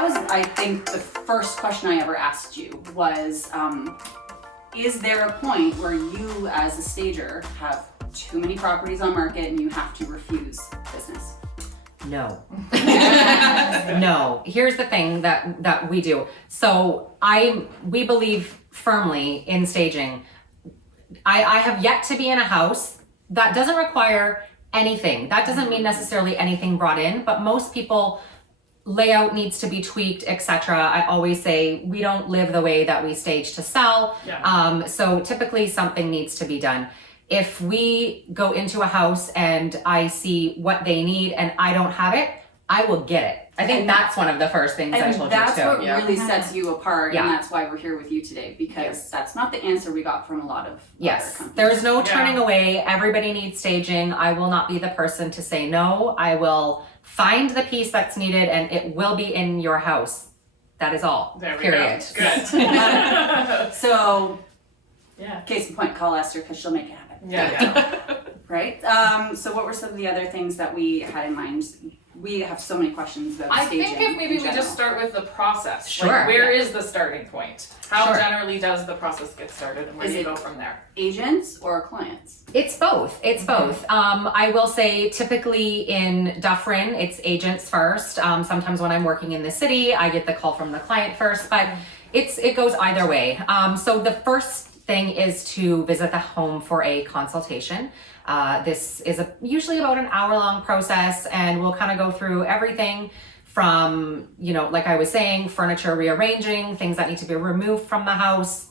that was, I think, the first question I ever asked you was, is there a point where you as a stager have too many properties on market and you have to refuse business? No. No. Here's the thing that we do. So we believe firmly in staging. I have yet to be in a house that doesn't require anything. That doesn't mean necessarily anything brought in, but most people, layout needs to be tweaked, etc. I always say we don't live the way that we stage to sell. Yeah. So typically something needs to be done. If we go into a house and I see what they need and I don't have it, I will get it. I think that's one of the first things I told you too. That's what really sets you apart, Yeah. and that's why we're here with you today, because that's not the answer we got from a lot of other companies. There's no turning away. Everybody needs staging. I will not be the person to say no. I will find the piece that's needed and it will be in your house. That is all. There we Period. go. Good. So, Yeah. case in point, call Esther because she'll make it happen. Yeah. Right? So what were some of the other things that we had in mind? We have so many questions about I staging. think if maybe in we just general. start with the process. Sure. Like, where is the starting point? How Sure. generally does the process get started, and where Is do you it- go from there? Agents or clients? It's both. It's both. I will say typically in Dufferin, it's agents first. Sometimes when I'm working in the city, I get the call from the client first, but it goes either way. So the first thing is to visit the home for a consultation. This is usually about an hour-long process, and we'll kind of go through everything from, like I was saying, furniture rearranging, things that need to be removed from the house,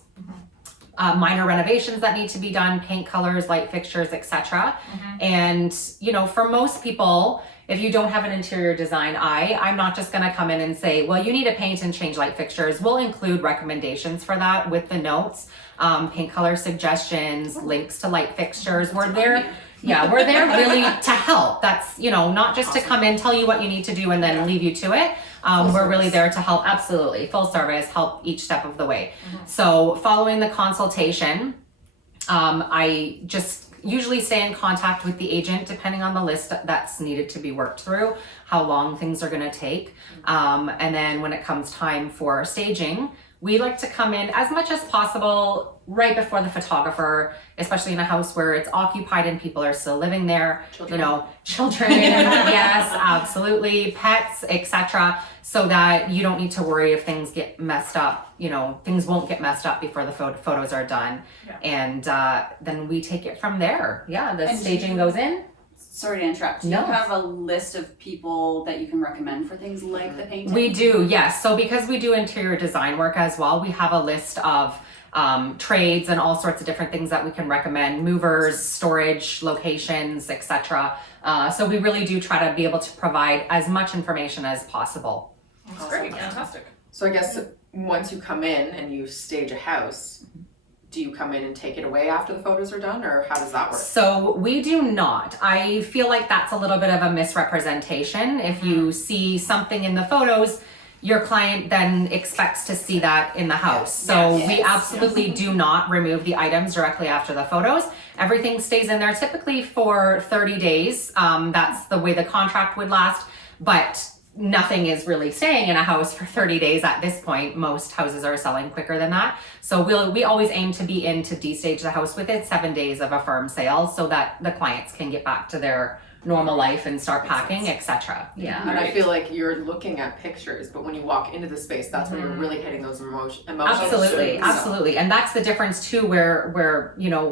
minor renovations that need to be done, paint colors, light fixtures, etc. And, for most people, if you don't have an interior design eye, I'm not just going to come in and say, well, you need to paint and change light fixtures. We'll include recommendations for that with the notes, paint color suggestions, links to light fixtures. We're there really to help. That's, not just to come in, tell you what you need to do and then leave you to it. We're really there to help. Absolutely. Full service, help each step of the way. So following the consultation, I just usually stay in contact with the agent depending on the list that's needed to be worked through, how long things are going to take. And then when it comes time for staging, we like to come in as much as possible right before the photographer, especially in a house where it's occupied and people are still living there. Children, yes, absolutely, pets, etc. So that you don't need to worry if things get messed up. Things won't get messed up before the photos are done. And then we take it from there. The staging goes in. Sorry to interrupt. Do No. you have a list of people that you can recommend for things like the painting? We do, yes. So because we do interior design work as well, we have a list of trades and all sorts of different things that we can recommend, movers, storage, locations, etc. So we really do try to be able to provide as much information as possible. That's great. Fantastic. So I guess once you come in and you stage a house, do you come in and take it away after the photos are done, or how does that work? So we do not. I feel like that's a little bit of a misrepresentation. If you see something in the photos, your client then expects to see that in the house. So we absolutely do not remove the items directly after the photos. Everything stays in there typically for 30 days. That's the way the contract would last, but nothing is really staying in a house for 30 days at this point. Most houses are selling quicker than that. So we always aim to be in to destage the house within 7 days of a firm sale so that the clients can get back to their normal life and start packing, etc. And I feel like you're looking at pictures, but when you walk into the space, that's when you're really hitting those emotions. Absolutely. And that's the difference too, where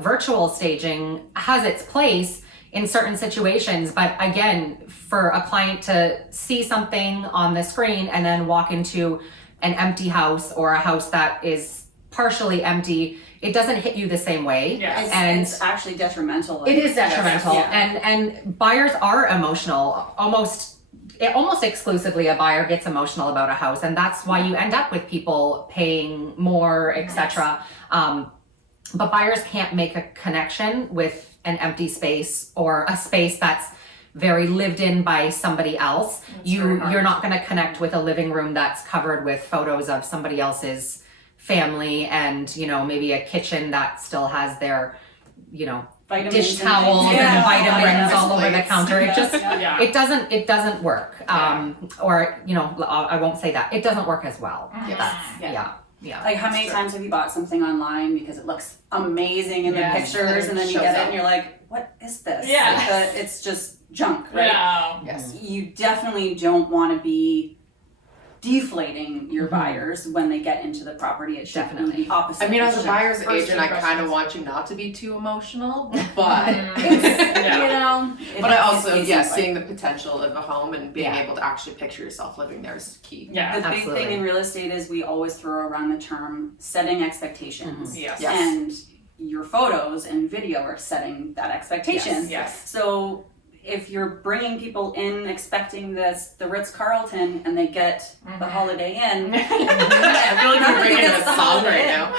virtual staging has its place in certain situations, but again, for a client to see something on the screen and then walk into an empty house or a house that is partially empty, it doesn't hit you the same way. Yes. And it's actually detrimental. it is detrimental. Yeah. And buyers are emotional. Almost exclusively a buyer gets emotional about a house, and that's why you end up with people paying more, etc. But buyers can't make a connection with an empty space or a space that's very lived in by somebody else. You're not going to connect with a living room that's covered with photos of somebody else's family and maybe a kitchen that still has their vitamins dish and towels things. and vitamins Yeah. all over the counter. It just Yeah. it doesn't work. Or I won't say that. It doesn't work as well. Yes. That's yeah. Like how many times have you bought something online because it looks amazing in the Yes. pictures, and then you Shows get it up. and you're like, what is this? Yeah. Like, it's just junk, right? Yeah. Yes. You definitely don't want to be deflating your buyers when they get into the property. It should Definitely. be the opposite. I mean, as It a should- buyer's First agent, I kind of impressions. want you not to be too emotional, but Yeah. you know, but I also, it's yeah, like- seeing the potential of a home and being Yeah. able to actually picture yourself living there is key. Yeah. The big Absolutely. thing in real estate is we always throw around the term setting expectations. Yes. Yes. And your photos and video are setting that expectation. Yes. So if you're bringing people in expecting the Ritz-Carlton and they get the Holiday Inn, I feel like you're bringing in a song right now.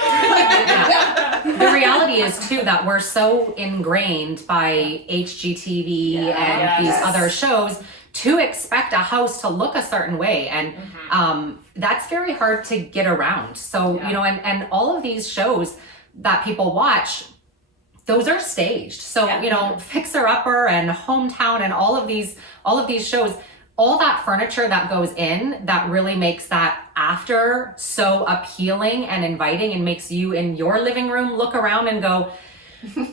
The reality is too that we're so ingrained by HGTV and Yes. these other shows to expect a house to look a certain way, and that's very hard to get around. So and all of these shows that people watch, those are staged. So Fixer Upper and Hometown and all of these shows, all that furniture that goes in that really makes that after so appealing and inviting and makes you in your living room look around and go,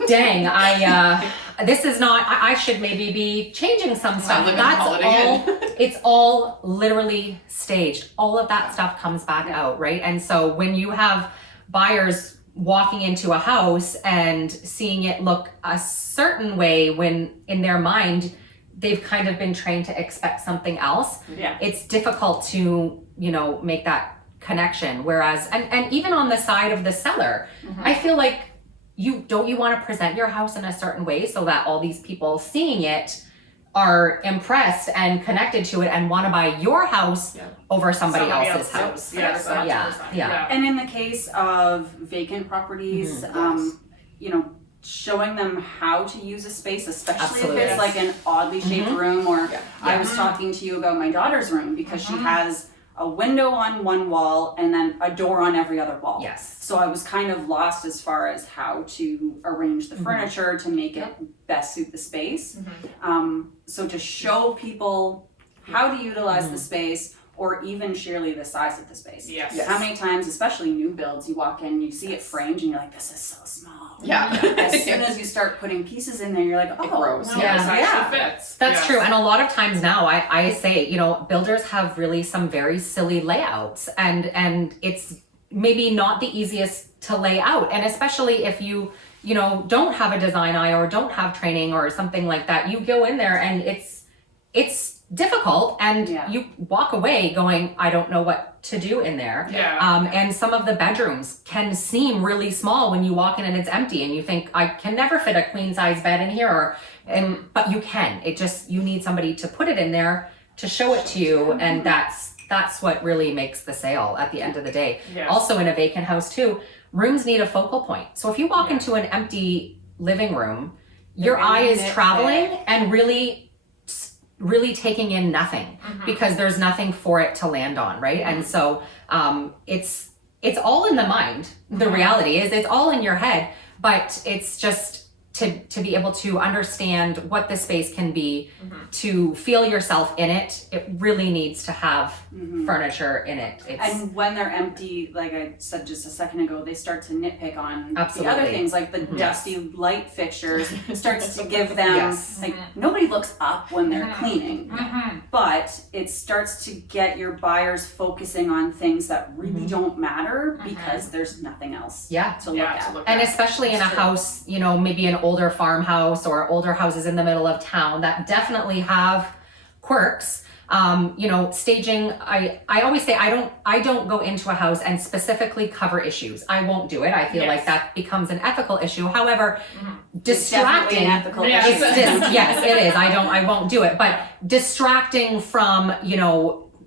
dang, this is not, I should maybe be changing some stuff. living That's Holiday all, Inn. it's all literally staged. All of that stuff comes back out, right? And so when you have buyers walking into a house and seeing it look a certain way when in their mind they've kind of been trained to expect something else, Yeah. it's difficult to make that connection. Whereas and even on the side of the seller, I feel like you want to present your house in a certain way so that all these people seeing it are impressed and connected to it and want to buy your house over somebody else's house. Yes. 100%. Yeah. And in the case of vacant properties, showing them how to use a space, especially Absolutely. if it's like an oddly shaped room, or Yeah. I was talking to you about my daughter's room because she has a window on one wall and then a door on every other wall. Yes. So I was kind of lost as far as how to arrange the furniture to make it best suit the space. So to show people how to utilize the space, or even sheerly the size of the space. Yes. Yes. How many times, especially new builds, you walk in, you see it framed, and you're like, this is so small. Yeah. As soon as you start putting pieces in there, you're like, oh, It grows. No, Yeah. this actually fits. That's Yes. true. And a lot of times now I say, builders have really some very silly layouts, and it's maybe not the easiest to lay out. And especially if you don't have a design eye or don't have training or something like that, you go in there and it's difficult, and you walk away going, I don't know what to do in there. Yeah. And some of the bedrooms can seem really small when you walk in and it's empty, and you think, I can never fit a queen size bed in here, but you can. You need somebody to put it in there to show it to you, and that's what really makes the sale at the end of the day. Yes. Also in a vacant house too, rooms need a focal point. So if you walk into an empty living room, your eye is traveling and really taking in nothing because there's nothing for it to land on, right? And so it's all in the mind. The reality is it's all in your head, but it's just to be able to understand what the space can be, to feel yourself in it, it really needs to have furniture in it. And when they're empty, like I said just a second ago, they start to nitpick on the Absolutely. other things, like the dusty light fixtures starts to give them, Yes. like nobody looks up when they're cleaning, but it starts to get your buyers focusing on things that really don't matter because there's nothing else Yeah. to look at. And especially in a house, maybe an older farmhouse or older houses in the middle of town that definitely have quirks. Staging, I always say I don't go into a house and specifically cover issues. I won't do it. I feel like that becomes an ethical issue. However, distracting, Definitely an ethical Yes. issue. yes, it is. I won't do it. But distracting from,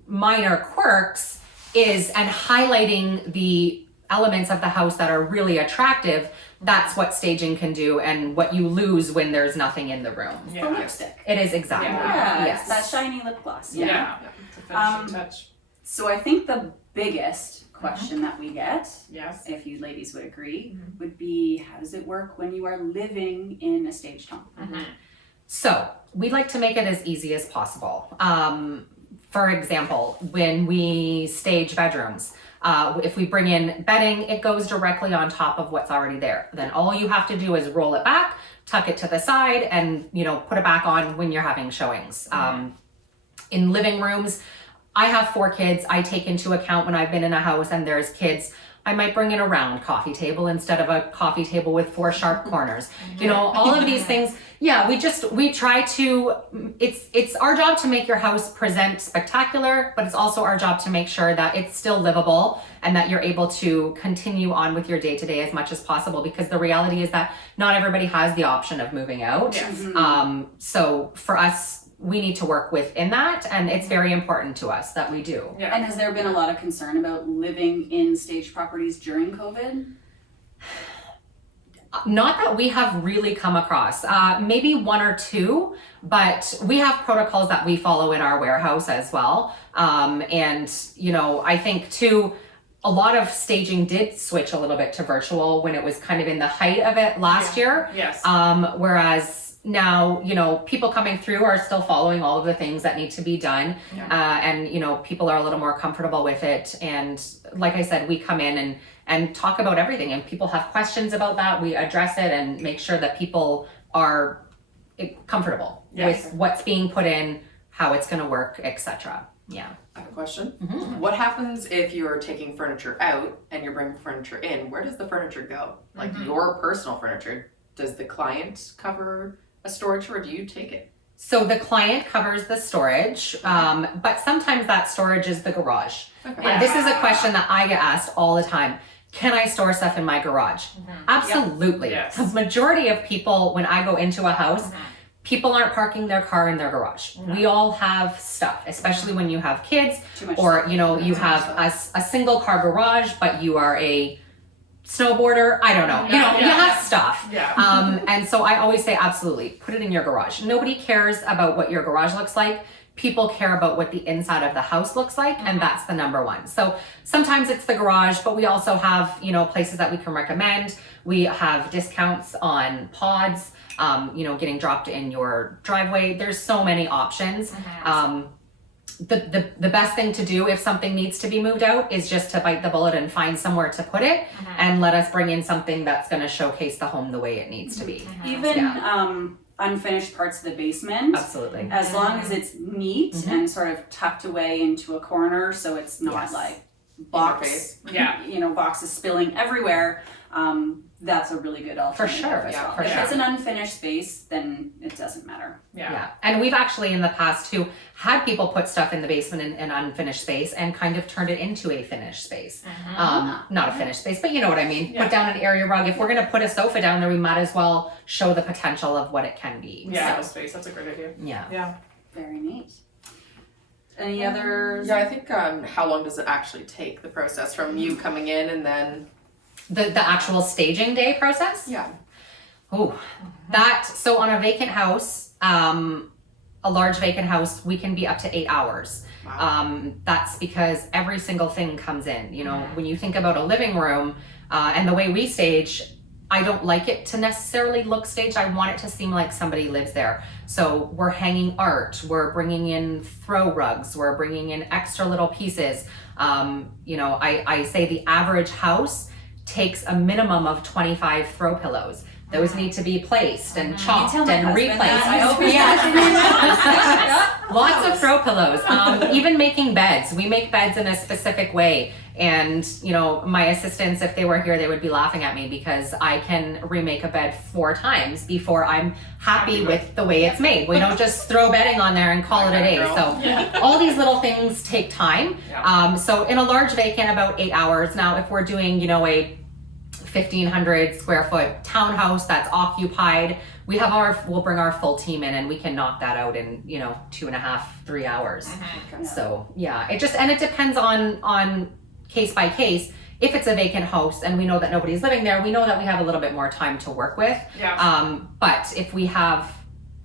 minor quirks and highlighting the elements of the house that are really attractive. That's what staging can do, and what you lose when there's nothing in the room. The lipstick. It is exactly. Yeah. It's that Yes. shiny lip gloss. Yeah. It's a finishing touch. So I think the biggest question that we get, Yes. if you ladies would agree, would be how does it work when you are living in a staged home? So we like to make it as easy as possible. For example, when we stage bedrooms, if we bring in bedding, it goes directly on top of what's already there. Then all you have to do is roll it back, tuck it to the side, and put it back on when you're having showings. In living rooms, I have 4 kids. I take into account when I've been in a house and there's kids, I might bring in a round coffee table instead of a coffee table with 4 sharp corners. All of these things. Yeah, we try to, it's our job to make your house present spectacular, but it's also our job to make sure that it's still livable and that you're able to continue on with your day-to-day as much as possible, because the reality is that not everybody has the option of moving out. Yes. So for us, we need to work within that, and it's very important to us that we do. Yeah. And has there been a lot of concern about living in staged properties during COVID? Not that we have really come across, maybe 1 or 2, but we have protocols that we follow in our warehouse as well. And I think too, a lot of staging did switch a little bit to virtual when it was kind of in the height of it last year. Yes. Whereas now, people coming through are still following all of the things that need to be done. And people are a little more comfortable with it. And like I said, we come in and talk about everything, and people have questions about that. We address it and make sure that people are comfortable with what's being put in, how it's going to work, etc. Yeah. I have a question. What happens if you're taking furniture out and you're bringing furniture in? Where does the furniture go? Like your personal furniture, does the client cover a storage, or do you take it? So the client covers the storage, but sometimes that storage is the garage. Okay. And this is a question that I get asked all the time. Can I store stuff in my garage? Absolutely. Yes. The majority of people, when I go into a house, people aren't parking their car in their garage. We all have stuff, especially when you have kids, Too much or stuff. you have a single car garage, but you are a snowboarder. I don't know. You have stuff. Yeah. And so I always say, absolutely, put it in your garage. Nobody cares about what your garage looks like. People care about what the inside of the house looks like, and that's the number one. So sometimes it's the garage, but we also have, places that we can recommend. We have discounts on pods, getting dropped in your driveway. There's so many options. The best thing to do if something needs to be moved out is just to bite the bullet and find somewhere to put it, and let us bring in something that's going to showcase the home the way it needs to be. Even unfinished parts of the basement, Absolutely. as long as it's neat and sort of tucked away into a corner, so it's not Yes. like face. boxes spilling everywhere. That's a really good alternative sure, as yeah, well. for If sure. it's an unfinished space, then it doesn't matter. Yeah. And we've actually in the past too had people put stuff in the basement in an unfinished space and kind of turned it into a finished space. Not a finished space, but you know what I mean. Yeah. Put down an area rug. If we're going to put a sofa down there, we might as well show the potential of what it can be. Yeah, So, the space. That's a great idea. yeah. Yeah. Very neat. Any others? Yeah, I think how long does it actually take, the process from you coming in and then The actual staging day process? Oh, so on a vacant house, a large vacant house, we can be up to 8 hours. Wow. That's because every single thing comes in. When you think about a living room and the way we stage, I don't like it to necessarily look staged. I want it to seem like somebody lives there. So we're hanging art, we're bringing in throw rugs, we're bringing in extra little pieces. I say the average house takes a minimum of 25 throw pillows. Those need to be placed and chopped tell my and husband replaced. that. I hope he's Lots of throw pillows. Even making beds. We make beds in a specific way. And, my assistants, if they were here, they would be laughing at me because I can remake a bed 4 times before I'm happy with the way it's made. We don't just throw bedding on there and call it a day. So all these little things take time. So in a large vacant, about 8 hours. Now, if we're doing, a 1,500 square foot townhouse that's occupied, we'll bring our full team in and we can knock that out in 2.5, 3 hours. So it depends on case by case. If it's a vacant house and we know that nobody's living there, we know that we have a little bit more time to work with. But if we have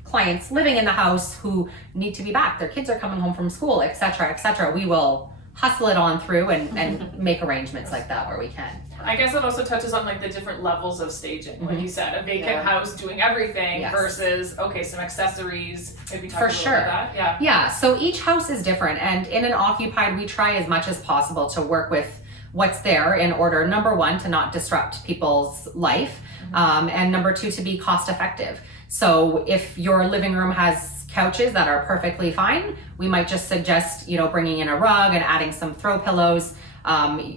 clients living in the house who need to be back, their kids are coming home from school, etc., we will hustle it on through and make arrangements like that where we can. I guess it also touches on like the different levels of staging. Like you said, a vacant house doing everything Yes. versus, okay, some accessories, maybe talk For a little sure. bit about that. Yeah. Yeah, so each house is different, and in an occupied, we try as much as possible to work with what's there in order, number one, to not disrupt people's life, and number two, to be cost effective. So if your living room has couches that are perfectly fine, we might just suggest, bringing in a rug and adding some throw pillows.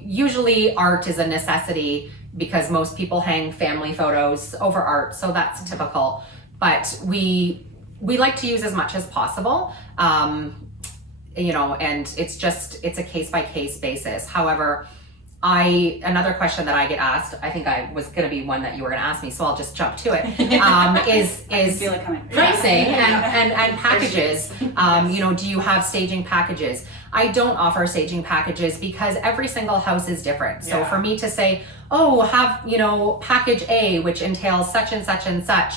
Usually art is a necessity because most people hang family photos over art, so that's typical. But we like to use as much as possible, and it's a case by case basis. However, another question that I get asked, I think I was going to be one that you were going to ask me, so I'll just jump to it. Is feel it coming. pricing and packages. Do you have staging packages? I don't offer staging packages because every single house is different. So for me to say, have, package A, which entails such and such and such,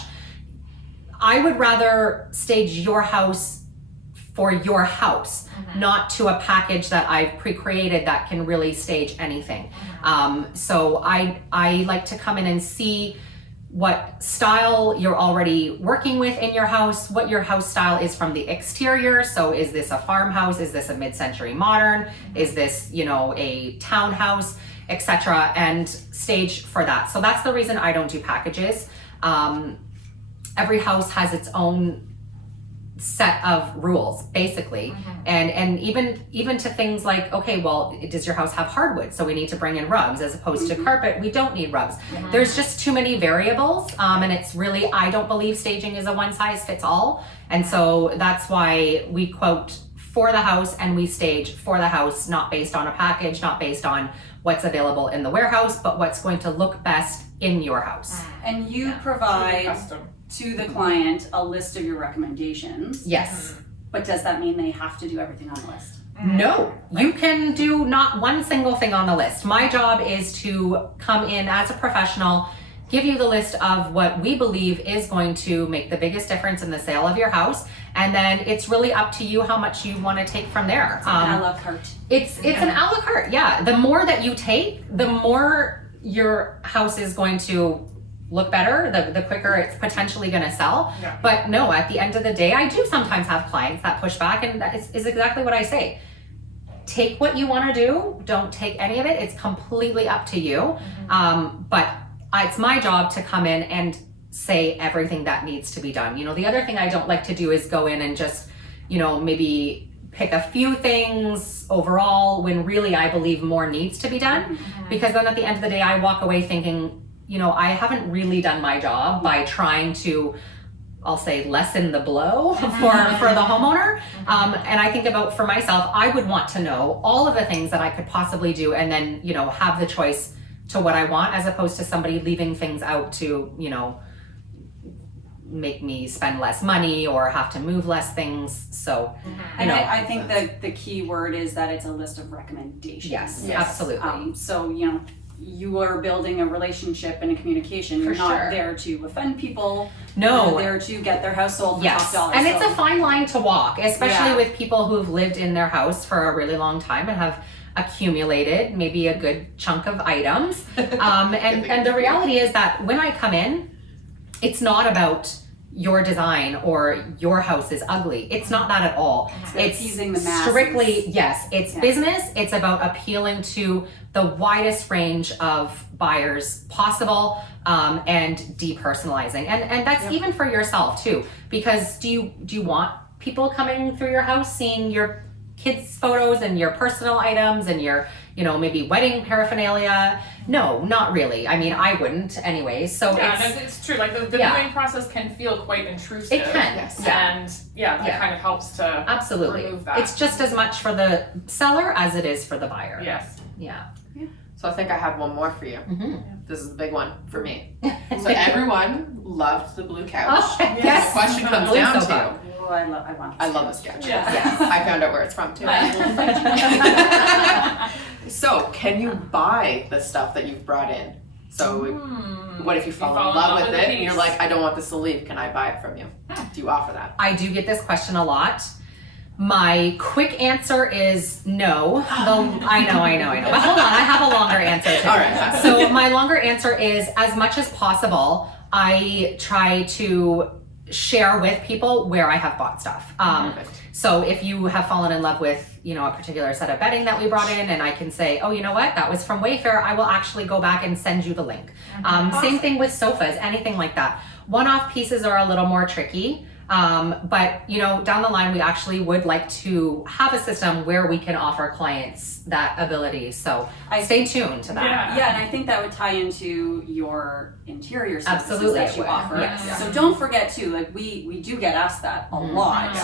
I would rather stage your house for your house, not to a package that I've pre-created that can really stage anything. So I like to come in and see what style you're already working with in your house, what your house style is from the exterior. So is this a farmhouse? Is this a mid-century modern? Is this, a townhouse, etc., and stage for that. So that's the reason I don't do packages. Every house has its own set of rules, basically, and even to things like, okay, well, does your house have hardwood, so we need to bring in rugs as opposed to carpet, we don't need rugs. There's just too many variables, and it's really, I don't believe staging is a one size fits all, and so that's why we quote for the house and we stage for the house, not based on a package, not based on what's available in the warehouse, but what's going to look best in your house. And you provide Custom. to the client a list of your recommendations. Yes. But does that mean they have to do everything on the list? No, you can do not one single thing on the list. My job is to come in as a professional, give you the list of what we believe is going to make the biggest difference in the sale of your house, and then it's really up to you how much you want to take from there. A la carte. It's an a la carte, yeah. The more that you take, the more your house is going to look better, the quicker it's potentially going to sell. Yeah. But no, at the end of the day, I do sometimes have clients that push back, and that is exactly what I say. Take what you want to do, don't take any of it. It's completely up to you. But it's my job to come in and say everything that needs to be done. The other thing I don't like to do is go in and just, maybe pick a few things overall when really I believe more needs to be done. Because then at the end of the day, I walk away thinking, I haven't really done my job by trying to, I'll say, lessen the blow for the homeowner. And I think about for myself, I would want to know all of the things that I could possibly do and then, have the choice to what I want, as opposed to somebody leaving things out to, make me spend less money or have to move less things. So, And I think that the key word is that it's a list of recommendations. Yes, absolutely. So, you are building a relationship and a communication. You're For not sure. there to offend people. No. You're there to get their house sold for Yes, top dollar. and it's a fine line to walk, especially Yeah. with people who've lived in their house for a really long time and have accumulated maybe a good chunk of items. And the reality is that when I come in, it's not about your design or your house is ugly. It's not that at all. It's appeasing the masses. Strictly, yes, it's business. It's about appealing to the widest range of buyers possible, and depersonalizing. And that's even for yourself too, because do you want people coming through your house seeing your kids' photos and your personal items and your, maybe wedding paraphernalia? No, not really. I mean, I wouldn't anyway. So it's true. Like the viewing process can feel quite intrusive. It can. Yes. And that kind of helps to absolutely. remove that. It's just as much for the seller as it is for the buyer. Yes. Yeah. So I think I have one more for you. Mhm. This is the big one for me. So everyone loved the blue couch. Oh, The yes. question comes Blue down sofa. to, Oh, I want I love this couch. Yeah. Yes. I found out where it's from too. So can you buy the stuff that you've brought in? So what if you fall in love with it and you're like, I don't want this to leave, can I buy it from you? Do you offer that? I do get this question a lot. My quick answer is no. I know. But hold on, I have a longer answer too. All right. So my longer answer is, as much as possible, I try to share with people where I have bought stuff. So if you have fallen in love with, a particular set of bedding that we brought in, and I can say, oh, you know what, that was from Wayfair, I will actually go back and send you the link. Same thing with sofas, anything like that. One-off pieces are a little more tricky. But down the line, we actually would like to have a system where we can offer clients that ability. So stay tuned to that. Yeah, and I think that would tie into your interior services Absolutely that you it would. offer. Yes. So don't forget too, like we do get asked that a lot.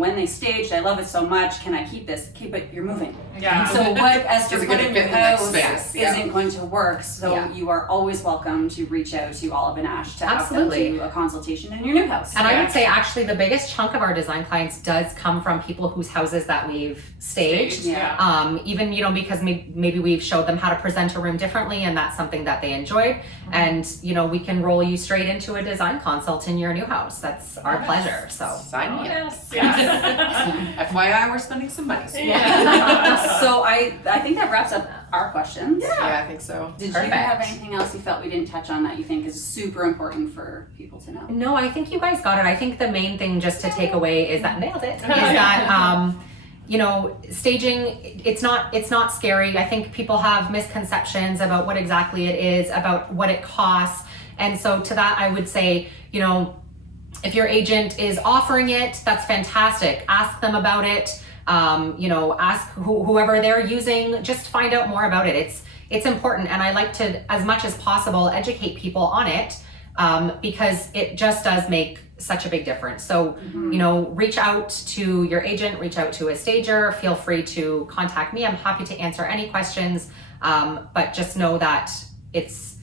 When they staged, I love it so much. Can I keep this? Keep it. You're moving. Yeah. So what Esther Is it put gonna in your fit in the next house space? Yeah. isn't going to work. So Yeah. you are always welcome to reach out to Olive and Ash to have them Absolutely. do a consultation in your new house. And I would say actually the biggest chunk of our design clients does come from people whose houses that we've staged. Yeah. Even, because maybe we've showed them how to present a room differently, and that's something that they enjoyed. And, we can roll you straight into a design consult in your new house. That's our pleasure. So Sign me up. Yes. FYI, we're spending some money. So I think that wraps up our questions. Yeah, I think so. Did Perfect. you have anything else you felt we didn't touch on that you think is super important for people to know? no, I think you guys got it. I think the main thing just to take away is that nailed it. Is that staging, it's not scary. I think people have misconceptions about what exactly it is, about what it costs. And so to that, I would say, if your agent is offering it, that's fantastic. Ask them about it. Ask whoever they're using, just find out more about it. It's important. And I like to, as much as possible, educate people on it, because it just does make such a big difference. So, reach out to your agent, reach out to a stager, feel free to contact me. I'm happy to answer any questions. But just know that it's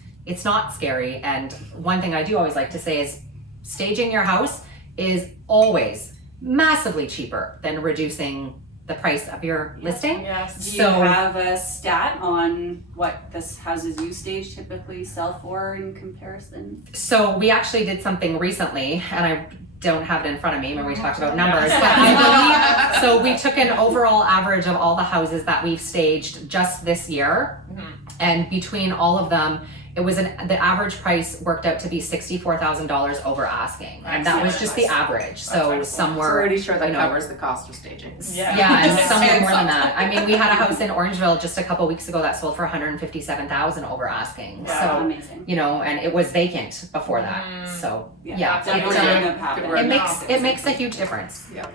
not scary. And one thing I do always like to say is staging your house is always massively cheaper than reducing the price of your listing. Yes. Do you have a stat on what the houses you stage typically sell for in comparison? So we actually did something recently, and I don't have it in front of me when we talked about numbers, but I believe, so we took an overall average of all the houses that we've staged just this year, and between all of them, it was the average price worked out to be $64,000 over asking, and that was just the average. So some were Pretty sure that covers the cost of staging. Yeah, and some were more than that. I mean, we had a house in Orangeville just a couple weeks ago that sold for $157,000 over asking. Wow, So, amazing. and it was vacant before that. So, yeah, definitely it makes a huge difference. Yeah.